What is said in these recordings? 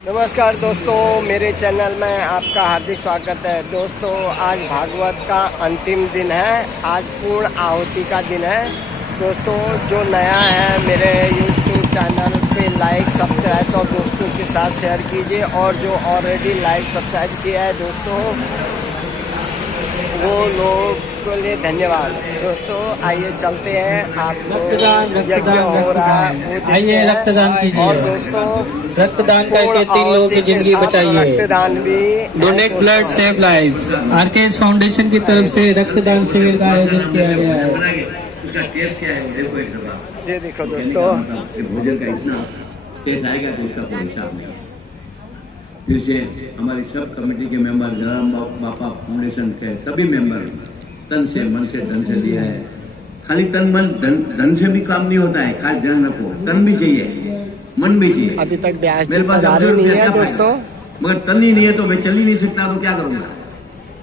नमस्कार दोस्तों, मेरे चैनल में आपका हार्दिक स्वागत है। दोस्तों, आज भागवत का अंतिम दिन है। आज पूर्ण आहुति का दिन है। दोस्तों, जो नया है मेरे YouTube चैनल पे लाइक सब्सक्राइब और दोस्तों के साथ शेयर कीजिए, और जो ऑलरेडी लाइक सब्सक्राइब किया है दोस्तों, वो लोग के लिए धन्यवाद। दोस्तों आइए चलते हैं, आप रक्तदान हो रहा है, आइए रक्तदान कीजिए। और दोस्तों रक्तदान करके 3 लोगों की जिंदगी बचाइए। रक्तदान भी donate blood save life. RKS foundation की तरफ से रक्तदान शिविर का आयोजन किया गया है। उसका टेस्ट क्या है देखो एक दफा। ये देखो दोस्तों, भोजन का इतना टेस्ट आएगा तो उसका कोई हिसाब नहीं। फिर से हमारी सब कमेटी के मेंबर, जलाराम बापा फाउंडेशन के सभी मेंबर तन से मन से धन से दिया है। खाली तन मन धन से भी काम नहीं होता है, खास ध्यान रखो, तन भी चाहिए, मन भी चाहिए। अभी तक ब्याज मेरे पास नहीं है दोस्तों, मगर तन ही नहीं है तो मैं चल ही नहीं सकता, तो क्या करूंगा।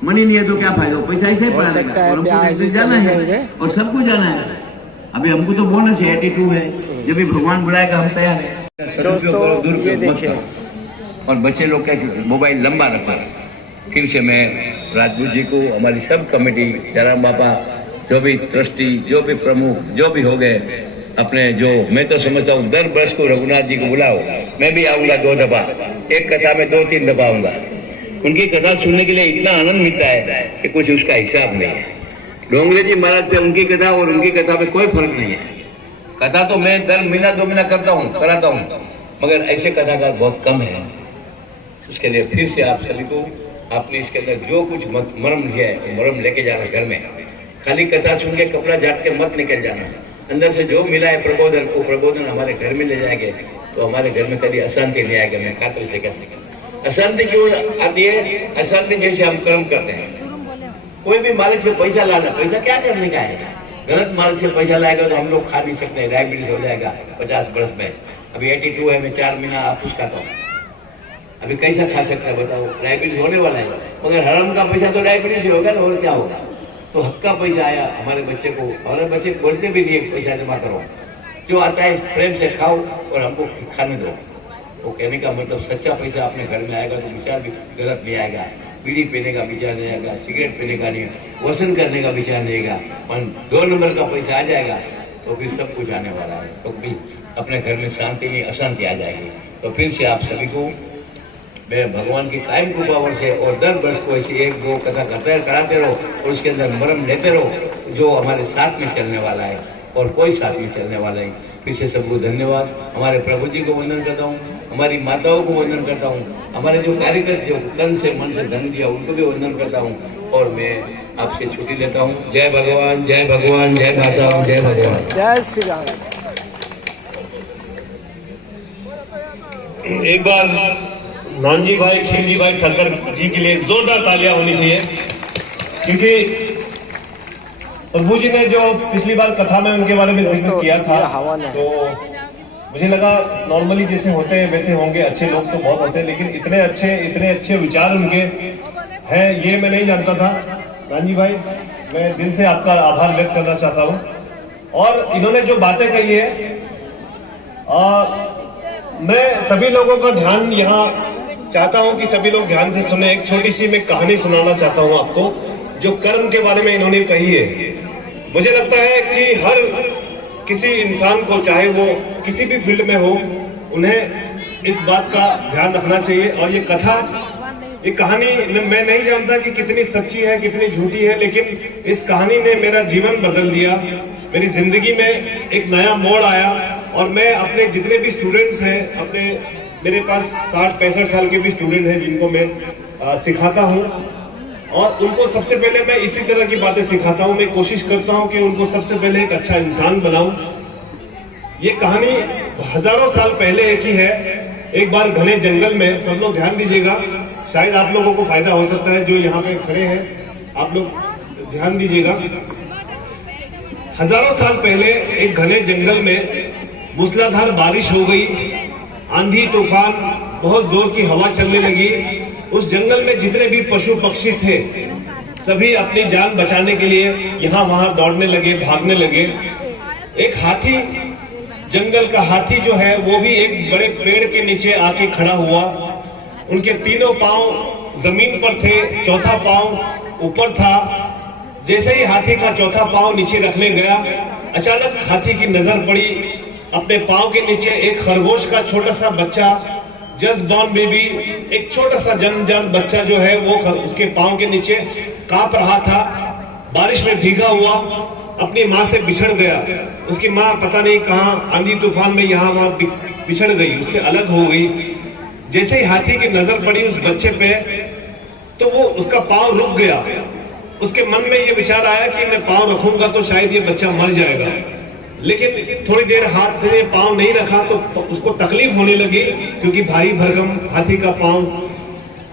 मन ही नहीं है तो क्या फायदा, पैसा ऐसे ही हो सकता है ब्याज जाना है और सबको जाना है। अभी हमको तो बोनस है, 82 है, जब भी भगवान बुलाएगा हम तैयार है। दोस्तों ये देखिए, और बच्चे लोग कैसे मोबाइल लंबा रखा। फिर से मैं राजपूत जी को, हमारी सब कमेटी, जलाराम बापा, जो भी ट्रस्टी, जो भी प्रमुख, जो भी हो गए अपने, जो मैं तो समझता हूँ दर बरस को रघुनाथ जी को बुलाओ। मैं भी आऊंगा 2 दफा, एक कथा में 2-3 दफा आऊंगा। उनकी कथा सुनने के लिए इतना आनंद मिलता है कि कुछ उसका हिसाब नहीं है। डोंगरे जी महाराज से उनकी कथा और उनकी कथा में कोई फर्क नहीं है। कथा तो मैं दर महीना 2 महीना करता हूँ, कराता हूँ, मगर ऐसे कथाकार बहुत कम है। उसके लिए फिर से आप सभी को, आपने इसके अंदर जो कुछ मर्म लिया है, मर्म लेके जाना घर में। खाली कथा सुन के कपड़ा झाट के मत निकल जाना। अंदर से जो मिला है प्रबोधन, वो प्रबोधन हमारे घर में ले जाएंगे तो हमारे घर में कभी अशांति नहीं आएगा। मैं खातिर से कह सकता। अशांति क्यों आती है? अशांति जैसे हम कर्म करते हैं। कोई भी मालिक से पैसा लाना, पैसा क्या करने का है? गलत मालिक से पैसा लाएगा तो हम लोग खा नहीं सकते, डायबिटीज हो जाएगा 50 वर्ष में। अभी 82 है, मैं 4 महीना आपूस खाता हूँ। अभी कैसा खा सकता है बताओ? डायबिटीज होने वाला है। मगर हराम का पैसा तो डायबिटीज ही होगा ना, और क्या होगा। तो हक का पैसा आया हमारे बच्चे को, हमारे बच्चे बोलते भी नहीं पैसा जमा करो, जो आता है प्रेम से खाओ और हमको खाने दो। वो कहने का मतलब सच्चा पैसा अपने घर में आएगा तो विचार भी गलत नहीं आएगा। बीड़ी पीने का विचार नहीं आएगा, सिगरेट पीने का नहीं, वसन करने का विचार नहीं आएगा। और 2 नंबर का पैसा आ जाएगा तो फिर सब कुछ आने वाला है। तो फिर अपने घर में शांति नहीं, अशांति आ जाएगी। तो फिर से आप सभी को मैं भगवान की कायम कृपा से, और दर वर्ष को ऐसी 1-2 कथा कराते रहो और उसके अंदर मर्म लेते रहो, जो हमारे साथ में चलने वाला है और कोई साथ में चलने वाला है। फिर से सबको धन्यवाद। हमारे प्रभु जी को वंदन करता हूँ, हमारी माताओं को वंदन करता हूँ, हमारे जो कार्यकर्ता जो तन से मन से धन दिया उनको भी वंदन करता हूँ, और मैं आपसे छुट्टी लेता हूँ। जय भगवान, जय भगवान, जय माता, जय भगवान, जय श्री राम। एक बार नानजी भाई, खिलजी भाई ठक्कर जी के लिए जोरदार तालियां होनी चाहिए, क्योंकि प्रभु जी ने जो पिछली बार कथा में उनके बारे में जिक्र किया था, तो मुझे लगा नॉर्मली जैसे होते हैं वैसे होंगे। अच्छे लोग तो बहुत होते हैं, लेकिन इतने अच्छे विचार उनके हैं ये मैं नहीं जानता था। नानजी भाई, मैं दिल से आपका आभार व्यक्त करना चाहता हूँ। और इन्होंने जो बातें कही है, मैं सभी लोगों का ध्यान यहाँ चाहता हूं कि सभी लोग ध्यान से सुने। एक छोटी सी मैं कहानी सुनाना चाहता हूं आपको, जो कर्म के बारे में इन्होंने कही है। मुझे लगता है कि हर किसी इंसान को, चाहे वो किसी भी फील्ड में हो, उन्हें इस बात का ध्यान रखना चाहिए। और ये कहानी मैं नहीं जानता कि कितनी सच्ची है कितनी झूठी है, लेकिन इस कहानी ने मेरा जीवन बदल दिया। मेरी जिंदगी में एक नया मोड़ आया, और मैं अपने जितने भी स्टूडेंट्स हैं, मेरे पास 60-65 साल के भी स्टूडेंट हैं जिनको मैं सिखाता हूं, और उनको सबसे पहले मैं इसी तरह की बातें सिखाता हूं। मैं कोशिश करता हूं कि उनको सबसे पहले एक अच्छा इंसान बनाऊं। ये कहानी हजारों साल पहले की है। एक बार घने जंगल में, सब लोग ध्यान दीजिएगा, शायद आप लोगों को फायदा हो सकता है, जो यहाँ पे खड़े हैं आप लोग ध्यान दीजिएगा। हजारों साल पहले एक घने जंगल में मूसलाधार बारिश हो गई, आंधी तूफान, बहुत जोर की हवा चलने लगी। उस जंगल में जितने भी पशु पक्षी थे, सभी अपनी जान बचाने के लिए यहाँ वहां दौड़ने लगे, भागने लगे। एक हाथी, जंगल का हाथी जो है, वो भी एक बड़े पेड़ के नीचे आके खड़ा हुआ उनके तीनों पांव जमीन पर थे, चौथा पांव ऊपर था। जैसे ही हाथी का चौथा पांव नीचे रखने गया, अचानक हाथी की नजर पड़ी अपने पांव के नीचे एक खरगोश का छोटा सा बच्चा, जस्ट बॉर्न बेबी, एक छोटा सा जन्मजात बच्चा जो है वो उसके पांव के नीचे कांप रहा था, बारिश में भीगा हुआ, अपनी माँ से बिछड़ गया। उसकी माँ पता नहीं कहाँ आंधी तूफान में यहाँ वहां बिछड़ गई, उससे अलग हो गई। जैसे ही हाथी की नजर पड़ी उस बच्चे पे, तो वो उसका पांव रुक गया। उसके मन में ये विचार आया कि मैं पांव रखूंगा तो शायद ये बच्चा मर जाएगा, लेकिन थोड़ी देर हाथ से पांव नहीं रखा तो उसको तकलीफ होने लगी, क्योंकि भारी भरकम हाथी का पांव।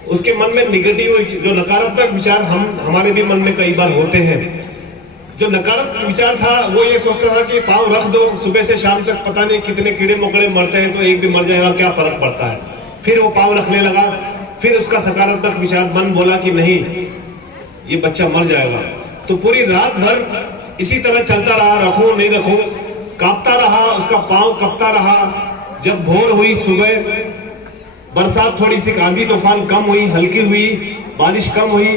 उसके मन में निगेटिव जो नकारात्मक विचार हमारे भी मन में कई बार होते हैं। जो नकारात्मक विचार था वो ये सोचता था कि पांव रख दो, सुबह से शाम तक पता नहीं कितने कीड़े मकोड़े मरते हैं, तो एक भी मर जाएगा, क्या फर्क पड़ता है। फिर वो पांव रखने लगा। फिर उसका सकारात्मक विचार मन बोला कि नहीं, ये बच्चा मर जाएगा। तो पूरी रात भर इसी तरह चलता रहा, रखूं नहीं रखूं, कांपता रहा, उसका पांव कपता रहा। जब भोर हुई, सुबह बरसात थोड़ी सी, आंधी तूफान कम हुई, हल्की हुई, बारिश कम हुई,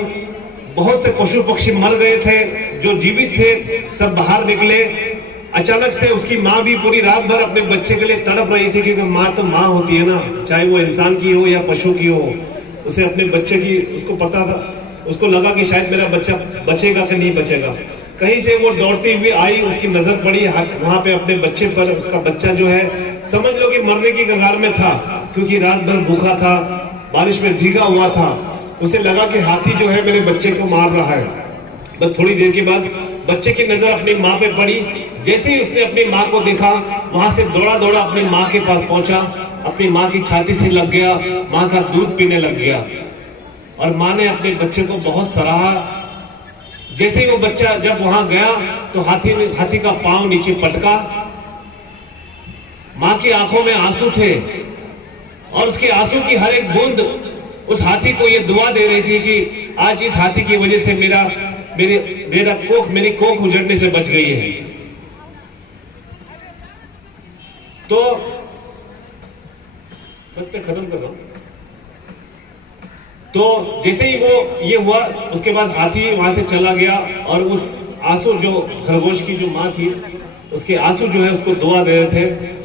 बहुत से पशु पक्षी मर गए थे, जो जीवित थे सब बाहर निकले। अचानक से उसकी माँ भी पूरी रात भर अपने बच्चे के लिए तड़प रही थी, क्योंकि माँ तो माँ होती है ना, चाहे वो इंसान की हो या पशु की हो। उसे अपने बच्चे की, उसको पता था, उसको लगा कि शायद मेरा बच्चा बचेगा कि नहीं बचेगा। कहीं से वो दौड़ती हुई आई, उसकी नजर पड़ी वहां पे अपने बच्चे पर। उसका बच्चा जो है समझ लो कि मरने की कगार में था, क्योंकि रात भर भूखा था, बारिश में भीगा हुआ था। उसे लगा कि हाथी जो है मेरे बच्चे को मार रहा है। बस थोड़ी देर के बाद बच्चे की नजर अपनी माँ पे पड़ी। जैसे ही उसने अपनी माँ को देखा, वहां से दौड़ा दौड़ा अपनी माँ के पास पहुंचा, अपनी माँ की छाती से लग गया, माँ का दूध पीने लग गया। और माँ ने अपने बच्चे को बहुत सराहा। जैसे ही वो बच्चा जब वहां गया तो हाथी का पांव नीचे पटका। माँ की आंखों में आंसू थे, और उसके आंसू की हर एक बूंद उस हाथी को ये दुआ दे रही थी कि आज इस हाथी की वजह से मेरी कोख उजड़ने से बच गई है। तो बस पे खत्म कर रहा हूं। तो जैसे ही वो ये हुआ, उसके बाद हाथी वहां से चला गया, और उस आंसू जो खरगोश की जो माँ थी, उसके आंसू जो है उसको दुआ दे रहे थे।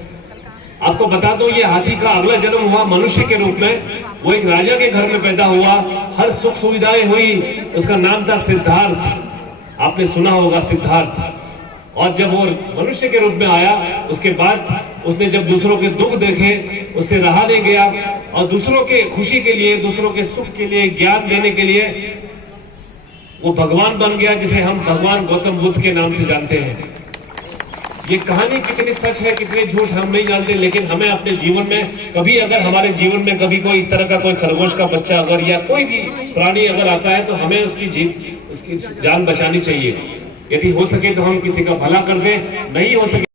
आपको बता दो, ये हाथी का अगला जन्म हुआ मनुष्य के रूप में। वो एक राजा के घर में पैदा हुआ, हर सुख सुविधाएं हुई। उसका नाम था सिद्धार्थ, आपने सुना होगा सिद्धार्थ। और जब वो मनुष्य के रूप में आया, उसके बाद उसने जब दूसरों के दुख देखे, उससे रहा नहीं गया, और दूसरों के खुशी के लिए, दूसरों के सुख के लिए, ज्ञान देने के लिए वो भगवान बन गया, जिसे हम भगवान गौतम बुद्ध के नाम से जानते हैं। ये कहानी कितनी सच है कितनी झूठ हम नहीं जानते, लेकिन हमें अपने जीवन में कभी, अगर हमारे जीवन में कभी कोई इस तरह का कोई खरगोश का बच्चा अगर या कोई भी प्राणी अगर आता है, तो हमें उसकी जान बचानी चाहिए। यदि हो सके तो हम किसी का भला कर दें, नहीं हो सके